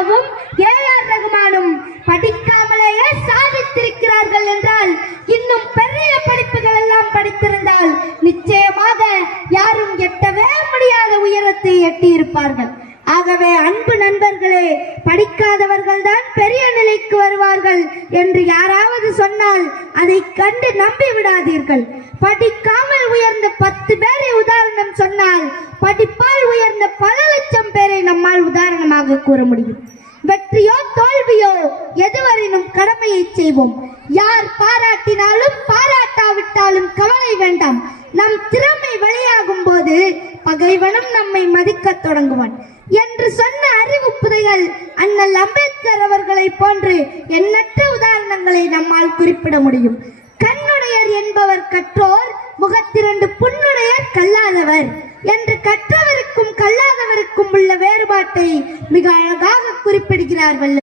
ராஜாவும் ஏஆர் ரகுமானும் படிக்காமலேயே சாதித்திருக்கிறார்கள் என்றால் இன்னும் பெரிய படிப்புகள் எல்லாம் படித்திருந்தால் நிச்சயமாக யாரும் எட்டவே முடியாத உயரத்தை எட்டியிருப்பார்கள். ஆகவே அன்பு நண்பர்களே, படிக்காதவர்கள் தான் பெரிய நிலைக்கு வருவார்கள் என்று யாராவது சொன்னால் அதை கண்டு நம்பி விடாதீர்கள். படிக்காமல் உயர்ந்த 10 பேரை உதாரணம் சொன்னால் படிப்பால் உயர்ந்த பல லட்சம் பேரை நம்மால் உதாரணமாக கூற முடியும். வெற்றியோ தோல்வியோ எதுவரையினும் கடமையை செய்வோம். யார் பாராட்டினாலும் பாராட்டாவிட்டாலும் கவலை வேண்டாம். நம் திறமை வெளியாகும் போது பகைவனும் நம்மை மதிக்க தொடங்குவான் என்று சொன்ன அறிவு புதைகள் அண்ணல் அம்பேத்கர் அவர்களை போன்று எண்ணற்ற உதாரணங்களை நம்மால் குறிப்பிட முடியும். கண்ணுடையர் என்பவர் கற்றோர், முகத்திரண்டு புண்ணுடையர் கல்லாதவர் என்று கற்றவருக்கும் கல்லாதவருக்கும் உள்ள வேறுபாட்டை மிக அழகாக குறிப்பிடுகிறார்கள்.